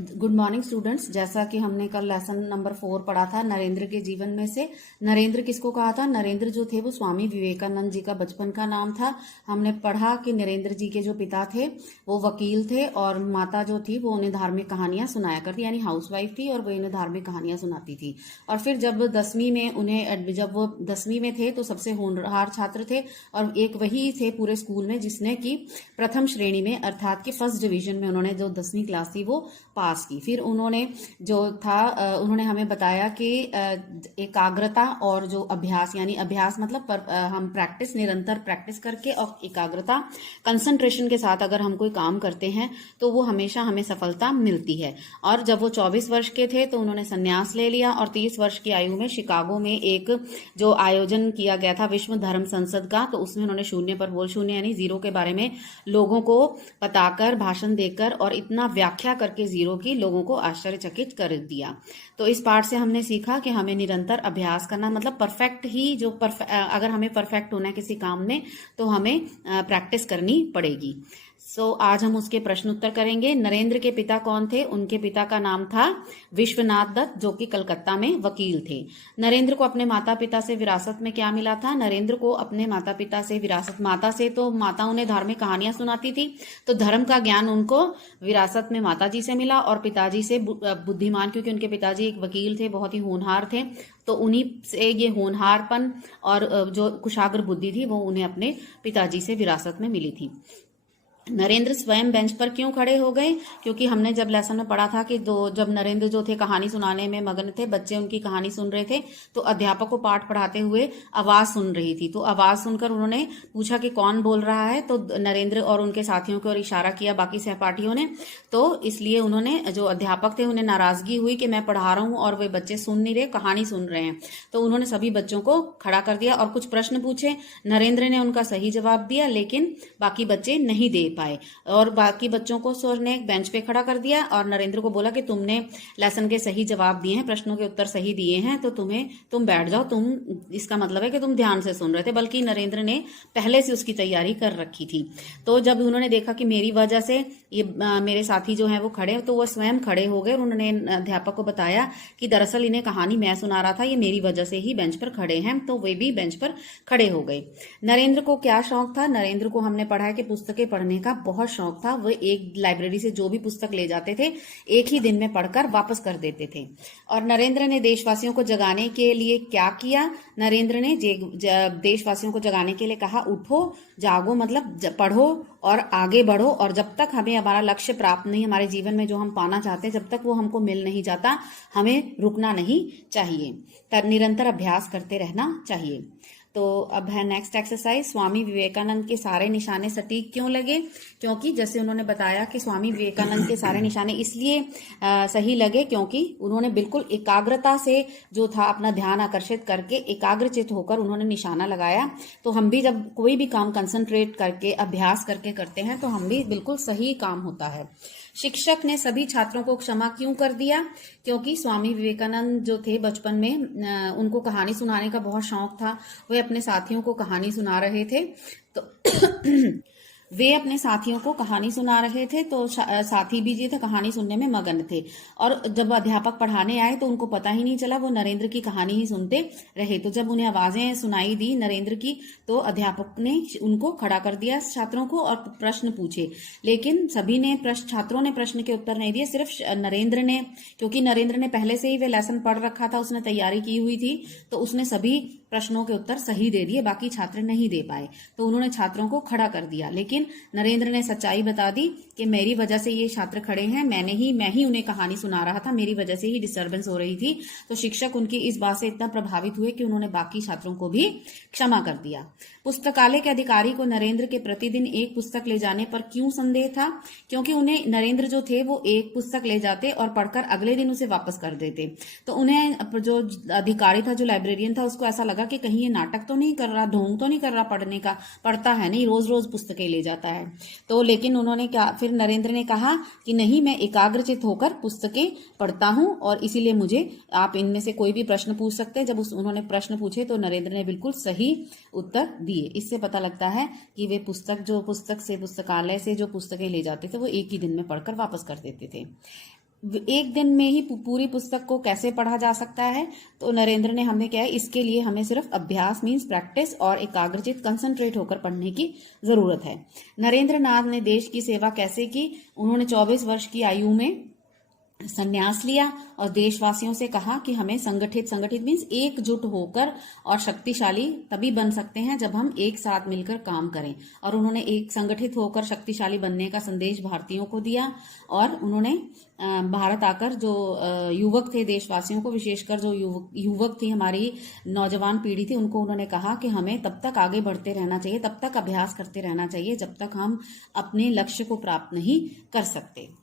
Good morning students. जैसा कि हमने कल लेसन नंबर 4 पढ़ा था नरेंद्र के जीवन में से। नरेंद्र किसको कहा था? नरेंद्र जो थे वो स्वामी विवेकानंद जी का बचपन का नाम था। हमने पढ़ा कि नरेंद्र जी के जो पिता थे वो वकील थे और माता जो थी वो उन्हें धार्मिक कहानियां सुनाया करती, यानी हाउसवाइफ थी और वो इन्हें धार्मिक कहानियां सुनाती थी। और फिर जब 10वीं में जब वो 10वीं में थे तो सबसे होनहार छात्र थे और एक वही थे पूरे स्कूल में जिसने कि प्रथम श्रेणी में अर्थात कि फर्स्ट डिवीजन में उन्होंने जो 10वीं क्लास थी वो पास की। फिर उन्होंने जो था उन्होंने हमें बताया कि एकाग्रता और जो अभ्यास, यानी अभ्यास मतलब हम प्रैक्टिस, निरंतर प्रैक्टिस करके और एकाग्रता कंसंट्रेशन के साथ अगर हम कोई काम करते हैं तो वो हमेशा हमें सफलता मिलती है। और जब वो 24 वर्ष के थे तो उन्होंने संन्यास ले लिया और 30 वर्ष की आयु में शिकागो में एक जो आयोजन किया गया था विश्व धर्म संसद का, तो उसमें उन्होंने शून्य पर बोल शून्य यानी जीरो के बारे में लोगों को बताकर, भाषण देकर और इतना व्याख्या करके जीरो की लोगों को आश्चर्यचकित कर दिया। तो इस पाठ से हमने सीखा कि हमें निरंतर अभ्यास करना, मतलब परफेक्ट ही अगर हमें परफेक्ट होना है किसी काम में तो हमें प्रैक्टिस करनी पड़ेगी। आज हम उसके प्रश्न उत्तर करेंगे। नरेंद्र के पिता कौन थे? उनके पिता का नाम था विश्वनाथ दत्त, जो कि कलकत्ता में वकील थे। नरेंद्र को अपने माता पिता से विरासत में क्या मिला था? नरेंद्र को अपने माता पिता से विरासत, माता से तो माता उन्हें धार्मिक कहानियां सुनाती थी तो धर्म का ज्ञान उनको विरासत में माता जी से मिला और पिताजी से बुद्धिमान, क्योंकि उनके पिताजी एक वकील थे, बहुत ही होनहार थे, तो उन्हीं से ये होनहारपन और जो कुशाग्र बुद्धि थी वो उन्हें अपने पिताजी से विरासत में मिली थी। नरेंद्र स्वयं बेंच पर क्यों खड़े हो गए? क्योंकि हमने जब लेसन में पढ़ा था कि जब नरेंद्र जो थे कहानी सुनाने में मगन थे, बच्चे उनकी कहानी सुन रहे थे तो अध्यापक को पाठ पढ़ाते हुए आवाज सुन रही थी, तो आवाज सुनकर उन्होंने पूछा कि कौन बोल रहा है, तो नरेंद्र और उनके साथियों की ओर इशारा किया बाकी सहपाठियों ने, तो इसलिए उन्होंने, जो अध्यापक थे उन्हें नाराजगी हुई कि मैं पढ़ा रहा हूं और वे बच्चे सुन नहीं रहे, कहानी सुन रहे हैं, तो उन्होंने सभी बच्चों को खड़ा कर दिया और कुछ प्रश्न पूछे। नरेंद्र ने उनका सही जवाब दिया लेकिन बाकी बच्चे नहीं दे पाए और बाकी बच्चों को सर ने बेंच पे खड़ा कर दिया और नरेंद्र को बोला कि तुमने लेसन के सही जवाब दिए हैं, प्रश्नों के उत्तर सही दिए हैं, तो तुम बैठ जाओ, इसका मतलब है कि तुम ध्यान से सुन रहे थे, बल्कि नरेंद्र ने पहले से उसकी तैयारी कर रखी थी। तो जब उन्होंने देखा कि मेरी वजह से ये मेरे साथी जो है वो खड़े, तो वो स्वयं खड़े हो गए और उन्होंने अध्यापक को बताया कि दरअसल इन्हें कहानी मैं सुना रहा था, ये मेरी वजह से ही बेंच पर खड़े हैं, तो वे भी बेंच पर खड़े हो गए। नरेंद्र को क्या शौक था? नरेंद्र को हमने पढ़ा है कि पुस्तकें पढ़ने का बहुत शौक था। वो एक लाइब्रेरी से जो भी पुस्तक ले जाते थे एक ही दिन में पढ़कर वापस कर देते थे। और नरेंद्र ने देशवासियों को जगाने के लिए क्या किया? नरेंद्र ने देशवासियों को जगाने के लिए कहा, उठो, जागो, मतलब पढ़ो और आगे बढ़ो, और जब तक हमें हमारा लक्ष्य प्राप्त नहीं, हमारे जीवन में जो हम पाना चाहते हैं, जब तक वो हमको मिल नहीं जाता, हमें रुकना नहीं चाहिए, निरंतर अभ्यास करते रहना चाहिए। तो अब है नेक्स्ट एक्सरसाइज। स्वामी विवेकानंद के सारे निशाने सटीक क्यों लगे? क्योंकि जैसे उन्होंने बताया कि स्वामी विवेकानंद के सारे निशाने इसलिए सही लगे क्योंकि उन्होंने बिल्कुल एकाग्रता से जो था अपना ध्यान आकर्षित करके एकाग्रचित होकर उन्होंने निशाना लगाया। तो हम भी जब कोई भी काम कंसंट्रेट करके अभ्यास करके करते हैं तो हम भी बिल्कुल सही काम होता है। शिक्षक ने सभी छात्रों को क्षमा क्यों कर दिया? क्योंकि स्वामी विवेकानंद जो थे बचपन में उनको कहानी सुनाने का बहुत शौक था, वे अपने साथियों को कहानी सुना रहे थे, तो वे अपने साथियों को कहानी सुना रहे थे, तो साथी भी जी थे कहानी सुनने में मगन थे, और जब अध्यापक पढ़ाने आए तो उनको पता ही नहीं चला, वो नरेंद्र की कहानी ही सुनते रहे। तो जब उन्हें आवाजें सुनाई दी नरेंद्र की तो अध्यापक ने उनको खड़ा कर दिया छात्रों को और प्रश्न पूछे, लेकिन छात्रों ने प्रश्न के उत्तर नहीं दिए, सिर्फ नरेंद्र ने, क्योंकि नरेंद्र ने पहले से ही वे लेसन पढ़ रखा था, उसने तैयारी की हुई थी, तो उसने सभी प्रश्नों के उत्तर सही दे दिए, बाकी छात्र नहीं दे पाए, तो उन्होंने छात्रों को खड़ा कर दिया। लेकिन नरेंद्र ने सच्चाई बता दी कि मेरी वजह से ये छात्र खड़े हैं, मैं ही उन्हें कहानी सुना रहा था, मेरी वजह से ही डिस्टरबेंस हो रही थी। तो शिक्षक उनकी इस बात से इतना प्रभावित हुए कि उन्होंने बाकी छात्रों को भी क्षमा कर दिया। पुस्तकालय के अधिकारी को नरेंद्र के प्रतिदिन एक पुस्तक ले जाने पर क्यों संदेह था? क्योंकि उन्हें नरेंद्र जो थे वो एक पुस्तक ले जाते और पढ़कर अगले दिन उसे वापस कर देते, तो उन्हें जो अधिकारी था, जो लाइब्रेरियन था, उसको ऐसा लगा कि कहीं ये नाटक तो नहीं कर रहा, ढोंग तो नहीं कर रहा, पढ़ने का पढ़ता है नहीं, रोज रोज पुस्तकें ले जाता है। तो लेकिन उन्होंने फिर नरेंद्र ने कहा कि नहीं, मैं एकाग्रचित होकर पुस्तकें पढ़ता हूं और इसीलिए मुझे आप इनमें से कोई भी प्रश्न पूछ सकते हैं। जब उन्होंने प्रश्न पूछे तो नरेंद्र ने बिल्कुल सही उत्तर दिए। इससे पता लगता है कि वे पुस्तकालय से जो पुस्तकें ले जाते थे वो एक ही दिन में पढ़कर वापस कर देते थे। एक दिन में ही पूरी पुस्तक को कैसे पढ़ा जा सकता है? तो नरेंद्र ने हमें क्या है, इसके लिए हमें सिर्फ अभ्यास मीन्स प्रैक्टिस और एकाग्रचित कंसंट्रेट होकर पढ़ने की जरूरत है। नरेंद्र नाथ ने देश की सेवा कैसे की? उन्होंने 24 वर्ष की आयु में संन्यास लिया और देशवासियों से कहा कि हमें संगठित मीन्स एकजुट होकर और शक्तिशाली तभी बन सकते हैं जब हम एक साथ मिलकर काम करें। और उन्होंने एक संगठित होकर शक्तिशाली बनने का संदेश भारतीयों को दिया। और उन्होंने भारत आकर जो युवक थे, देशवासियों को विशेषकर जो युवक थी, हमारी नौजवान पीढ़ी थी, उनको उन्होंने कहा कि हमें तब तक आगे बढ़ते रहना चाहिए, तब तक अभ्यास करते रहना चाहिए जब तक हम अपने लक्ष्य को प्राप्त नहीं कर सकते।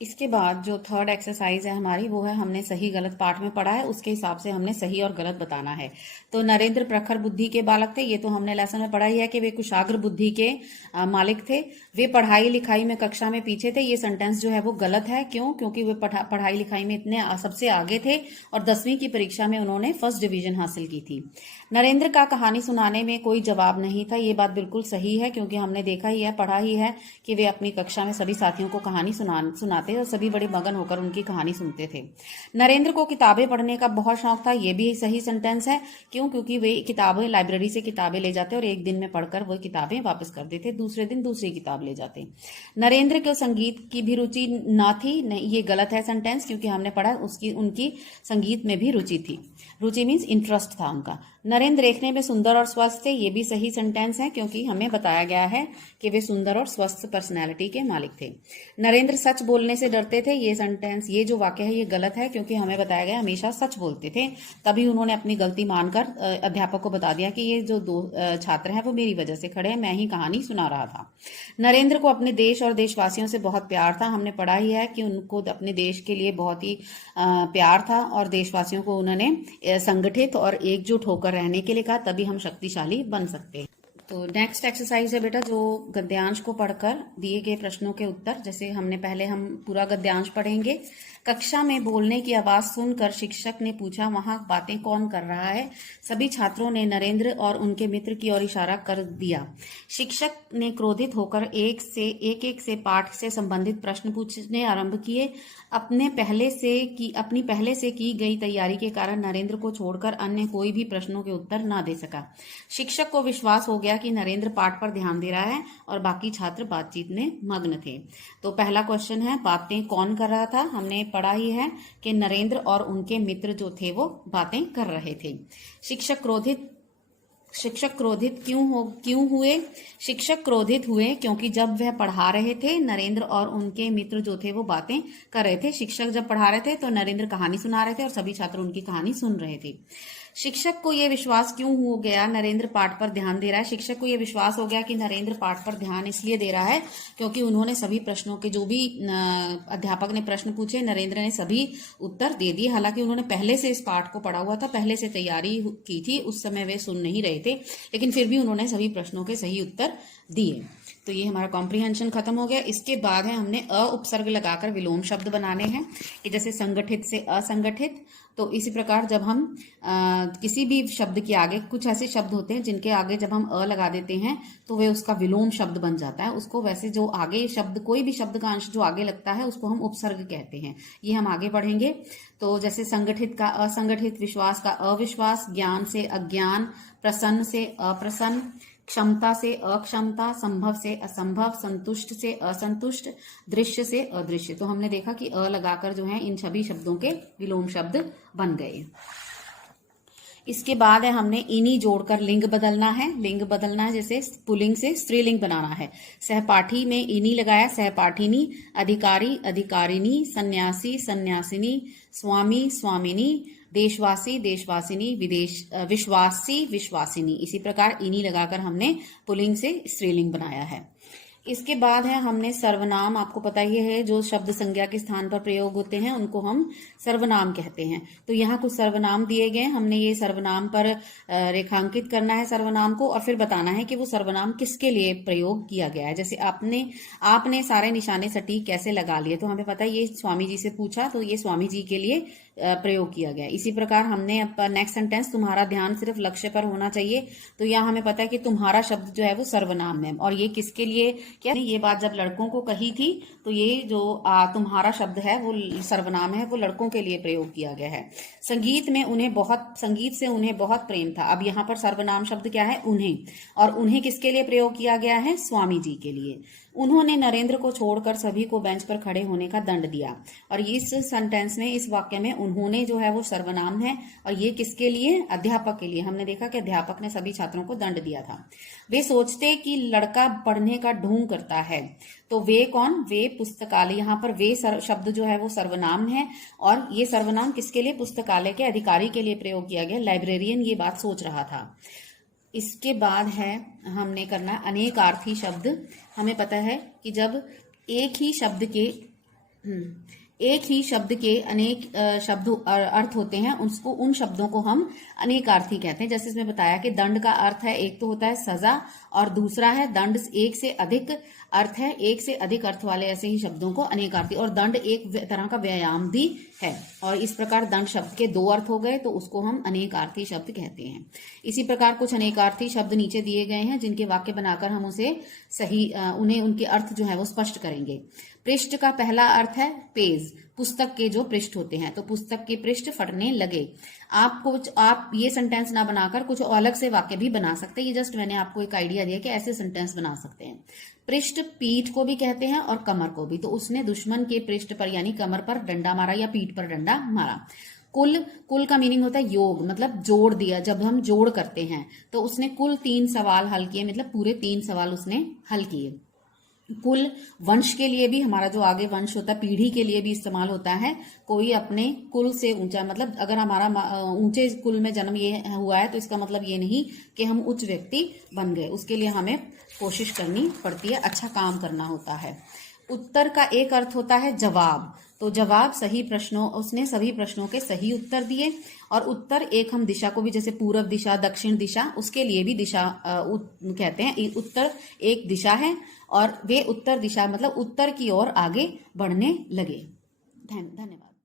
इसके बाद जो थर्ड एक्सरसाइज है हमारी, वो है हमने सही गलत पाठ में पढ़ा है, उसके हिसाब से हमने सही और गलत बताना है। तो नरेंद्र प्रखर बुद्धि के बालक थे, ये तो हमने लेसन में पढ़ा ही है कि वे कुशाग्र बुद्धि के मालिक थे। वे पढ़ाई लिखाई में कक्षा में पीछे थे। ये सेंटेंस जो है वो गलत है। क्यों? क्योंकि वे पढ़ाई लिखाई में इतने सबसे आगे थे और 10वीं की परीक्षा में उन्होंने फर्स्ट डिवीजन हासिल की थी। नरेंद्र का कहानी सुनाने में कोई जवाब नहीं था, ये बात बिल्कुल सही है, क्योंकि हमने देखा ही है, पढ़ा ही है कि वे अपनी कक्षा में सभी साथियों को कहानी सुनाते और सभी बड़े मगन होकर उनकी कहानी सुनते थे। नरेंद्र को किताबें पढ़ने का बहुत शौक था, ये भी सही सेंटेंस है। क्यों? क्योंकि वे किताबें लाइब्रेरी से किताबें ले जाते और एक दिन में पढ़कर वो किताबें वापस कर देते, दूसरे दिन दूसरी किताब ले जाते। नरेंद्र को संगीत की भी रुचि न थी, नहीं, ये गलत है सेंटेंस, क्योंकि हमने पढ़ा उनकी संगीत में भी रुचि थी। रुचि मीन्स इंटरेस्ट था उनका। नरेंद्र देखने में सुंदर और स्वस्थ थे, ये भी सही सेंटेंस है, क्योंकि हमें बताया गया है कि वे सुंदर और स्वस्थ पर्सनैलिटी के मालिक थे। नरेंद्र सच बोलने से डरते थे, ये सेंटेंस, ये जो वाक्य है ये गलत है, क्योंकि हमें बताया गया हमेशा सच बोलते थे। तभी उन्होंने अपनी गलती मानकर अध्यापक को बता दिया कि ये जो 2 छात्र हैं वो मेरी वजह से खड़े हैं, मैं ही कहानी सुना रहा था। नरेंद्र को अपने देश और देशवासियों से बहुत प्यार था। हमने पढ़ा ही है कि उनको अपने देश के लिए बहुत ही प्यार था और देशवासियों को उन्होंने संगठित और एकजुट होकर रहने के लिए कहा, तभी हम शक्तिशाली बन सकते हैं। तो नेक्स्ट एक्सरसाइज है बेटा, जो गद्यांश को पढ़कर दिए गए प्रश्नों के उत्तर, जैसे हम पूरा गद्यांश पढ़ेंगे। कक्षा में बोलने की आवाज सुनकर शिक्षक ने पूछा, वहां बातें कौन कर रहा है? सभी छात्रों ने नरेंद्र और उनके मित्र की ओर इशारा कर दिया। शिक्षक ने क्रोधित होकर एक से पाठ से संबंधित प्रश्न पूछने आरंभ किए। अपनी पहले से की गई तैयारी के कारण नरेंद्र को छोड़कर अन्य कोई भी प्रश्नों के उत्तर न दे सका। शिक्षक को विश्वास हो गया कि नरेंद्र पाठ पर ध्यान दे रहा है और बाकी छात्र बातचीत में मग्न थे। तो पहला क्वेश्चन है, बातें कौन कर रहा था? हमने पढ़ा ही है कि नरेंद्र और उनके मित्र जो थे वो बातें कर रहे थे। शिक्षक क्रोधित क्यों हुए? शिक्षक क्रोधित हुए क्योंकि जब वह पढ़ा रहे थे, नरेंद्र और उनके मित्र जो थे वो बातें कर रहे थे। शिक्षक जब पढ़ा रहे थे तो नरेंद्र कहानी सुना रहे थे और सभी छात्र उनकी कहानी सुन रहे थे। शिक्षक को यह विश्वास क्यों हो गया नरेंद्र पाठ पर ध्यान दे रहा है? शिक्षक को यह विश्वास हो गया कि नरेंद्र पाठ पर ध्यान इसलिए दे रहा है क्योंकि उन्होंने सभी प्रश्नों के, जो भी अध्यापक ने प्रश्न पूछे, नरेंद्र ने सभी उत्तर दे दिए। हालांकि उन्होंने पहले से इस पाठ को पढ़ा हुआ था, पहले से तैयारी की थी, उस समय वे सुन नहीं रहे थे, लेकिन फिर भी उन्होंने सभी प्रश्नों के सही उत्तर दिए। तो ये हमारा कॉम्प्रिहेंशन खत्म हो गया। इसके बाद है हमने अ उपसर्ग लगाकर विलोम शब्द बनाने हैं, कि जैसे संगठित से असंगठित। तो इसी प्रकार जब हम किसी भी शब्द के आगे, कुछ ऐसे शब्द होते हैं जिनके आगे जब हम अ लगा देते हैं तो वे उसका विलोम शब्द बन जाता है। उसको वैसे जो आगे शब्द, कोई भी शब्द का अंश जो आगे लगता है उसको हम उपसर्ग कहते हैं। ये हम आगे पढ़ेंगे। तो जैसे संगठित का असंगठित, विश्वास का अविश्वास, ज्ञान से अज्ञान, प्रसन्न से अप्रसन्न, क्षमता से अक्षमता, संभव से असंभव, संतुष्ट से असंतुष्ट, दृश्य से अदृश्य। तो हमने देखा कि अ लगाकर जो है इन सभी शब्दों के विलोम शब्द बन गए। इसके बाद है हमने इनी जोड़कर लिंग बदलना है। लिंग बदलना है, जैसे पुल्लिंग से स्त्रीलिंग बनाना है। सहपाठी में इनी लगाया, सहपाठिनी, अधिकारी अधिकारिणी, सन्यासी सन्यासिनी, स्वामी स्वामिनी, देशवासी देशवासिनी, विश्वासी विश्वासिनी। इसी प्रकार इनी लगाकर हमने पुल्लिंग से स्त्रीलिंग बनाया है। इसके बाद है हमने सर्वनाम, आपको पता ही है जो शब्द संज्ञा के स्थान पर प्रयोग होते हैं उनको हम सर्वनाम कहते हैं। तो यहाँ कुछ सर्वनाम दिए गए, हमने ये सर्वनाम पर रेखांकित करना है सर्वनाम को, और फिर बताना है कि वो सर्वनाम किसके लिए प्रयोग किया गया है। जैसे आपने सारे निशाने सटीक कैसे लगा लिए, तो हमें पता है ये स्वामी जी से पूछा, तो ये स्वामी जी के लिए प्रयोग किया गया। इसी प्रकार हमने नेक्स्ट सेंटेंस, तुम्हारा ध्यान सिर्फ लक्ष्य पर होना चाहिए। तो यहाँ हमें पता है कि तुम्हारा शब्द जो है वो सर्वनाम है, और ये किसके लिए, क्या ये बात जब लड़कों को कही थी तो ये जो तुम्हारा शब्द है वो सर्वनाम है, वो लड़कों के लिए प्रयोग किया गया है। संगीत से उन्हें बहुत प्रेम था। अब यहाँ पर सर्वनाम शब्द क्या है, उन्हें, और उन्हें किसके लिए प्रयोग किया गया है, स्वामी जी के लिए। उन्होंने नरेंद्र को छोड़कर सभी को बेंच पर खड़े होने का दंड दिया। और इस सेंटेंस में, इस वाक्य में उन्होंने जो है वो सर्वनाम है, और ये किसके लिए, अध्यापक के लिए। हमने देखा कि अध्यापक ने सभी छात्रों को दंड दिया था। वे सोचते कि लड़का पढ़ने का ढोंग करता है। तो वे कौन, वे पुस्तकालय, यहाँ पर वे शब्द जो है वो सर्वनाम है, और ये सर्वनाम किसके लिए, पुस्तकालय के अधिकारी के लिए प्रयोग किया गया। लाइब्रेरियन ये बात सोच रहा था। इसके बाद है, हमने करना अनेकार्थी शब्द। हमें पता है कि जब एक ही शब्द के अनेक शब्द अर्थ होते हैं, उसको, उन शब्दों को हम अनेकार्थी कहते हैं। जैसे इसमें बताया कि दंड का अर्थ है, एक तो होता है सजा, और दूसरा है दंड एक से अधिक अर्थ है, एक से अधिक अर्थ वाले ऐसे ही शब्दों को अनेकार्थी, और दंड एक तरह का व्यायाम भी है। और इस प्रकार दंड शब्द के दो अर्थ हो गए, तो उसको हम अनेकार्थी शब्द कहते हैं। इसी प्रकार कुछ अनेकार्थी शब्द नीचे दिए गए हैं, जिनके वाक्य बनाकर हम उसे उन्हें उनके अर्थ जो है वो स्पष्ट करेंगे। पृष्ठ का पहला अर्थ है पेज, पुस्तक के जो पृष्ठ होते हैं। तो पुस्तक के पृष्ठ फटने लगे। आप ये सेंटेंस ना बनाकर कुछ अलग से वाक्य भी बना सकते हैं। ये जस्ट मैंने आपको एक आइडिया दिया कि ऐसे सेंटेंस बना सकते हैं। पृष्ठ पीठ को भी कहते हैं और कमर को भी। तो उसने दुश्मन के पृष्ठ पर यानी कमर पर डंडा मारा या पीठ पर डंडा मारा। कुल का मीनिंग होता है योग, मतलब जोड़ दिया। जब हम जोड़ करते हैं तो उसने कुल 3 सवाल हल किए, मतलब पूरे 3 सवाल उसने हल किए। कुल वंश के लिए भी, हमारा जो आगे वंश होता है, पीढ़ी के लिए भी इस्तेमाल होता है। कोई अपने कुल से ऊंचा, मतलब अगर हमारा ऊंचे कुल में जन्म ये हुआ है तो इसका मतलब ये नहीं कि हम उच्च व्यक्ति बन गए। उसके लिए हमें कोशिश करनी पड़ती है, अच्छा काम करना होता है। उत्तर का एक अर्थ होता है जवाब। तो जवाब सही प्रश्नों, उसने सभी प्रश्नों के सही उत्तर दिए। और उत्तर एक हम दिशा को भी, जैसे पूर्व दिशा, दक्षिण दिशा, उसके लिए भी दिशा कहते हैं। उत्तर एक दिशा है, और वे उत्तर दिशा मतलब उत्तर की ओर आगे बढ़ने लगे। धन्यवाद।